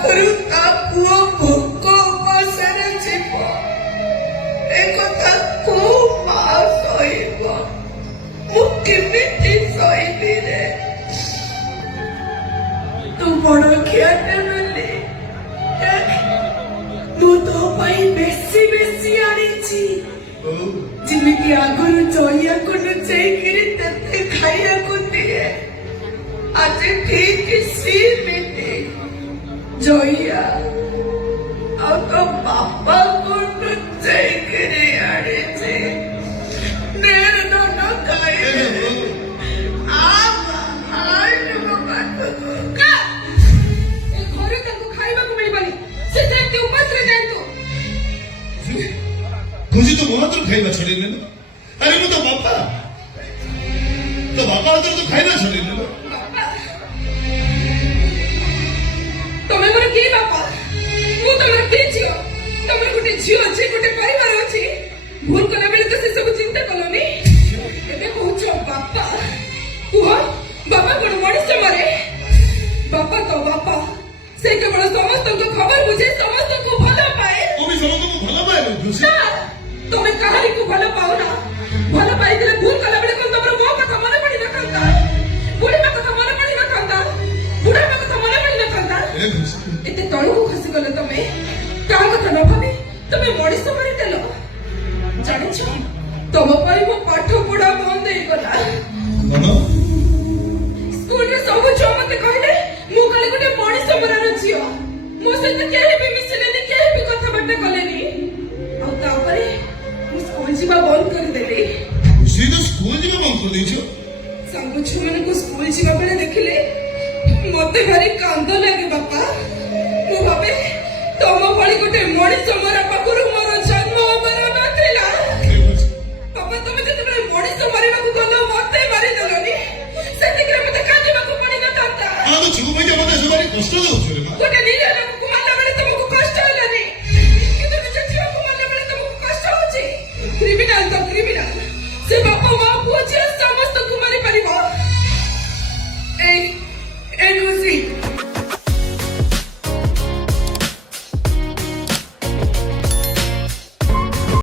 ଆଗରୁ ତା ପୁଅ ଭୋକ ଉପାସରେ ଯିବ, ଏ କଥା କୋଉ ମା ସହିବ? ମୁଁ କେମିତି ସହିବି ରେ? ତୁ ବଡ ଖିଆଟେ ବୋଲି ମୁଁ ତୋ ପାଇଁ ବେଶୀ ବେଶୀ ଆଣିଛି, ଯେମିତି ଆଗରୁ ଜଇଆକୁ ଲୁଚେଇକିରି ତେତେ ଖାଇବାକୁ ଦିଏ। ଆଜି ଠିକ ସେମିତି ଜଇଆ ଆଉ ତୋ ବାପାକୁ ଲୁଚେଇକିରି ଆଣିଛି। खुशी तो बहुत खाइबा छोड़ी ले। अरे वो तो बापा हाथ तो खाइबा छोड़ी ले। तमे मोर के बापा? मु तमर के झियो? तमर गुटे झियो अछि, गुटे परिवार अछि। भूल कला बेले तो से सब चिंता कलोनी। एबे कहूछ बापा कुह बापा कोन मनुष्य मारे? बापा तो बापा से केवल समस्त को खबर बुझे, समस्त को भला पाए। ओ भी समस्त को भला पाए खुशी। तुम्हें कहानी को भला पाओ ना, भला पाई दिले भूल कला बेले कोन तमर मो कथा मने पड़ी न कंता, बुढ़ी मा कथा मने पड़ी न कंता, बुढ़ा मा कथा मने पड़ी न कंता। एते तळु को खसी गले तमे का कथा न भाबी तमे मଣିଷ मारि देलो। जानि छ तम पई मो पाठ पढा बंद हे गला। स्कूल रे सब छुआ मते कहले मु खाली गुटे मଣିଷ मरार छियो, मो सहित केहे भी मिसलेनी, केहे भी कथा बट्टा कलेनी। आ तापरे स्कूल जीवा बंद कर देले। उसी तो स्कूल जीवा बंद कर देछो। संग छुआ को स्कूल जीवा बेले देखले मते भारी कांद लागे बापा। मु भाबे तम भली गोटे मणिष मरा पाखरु मोर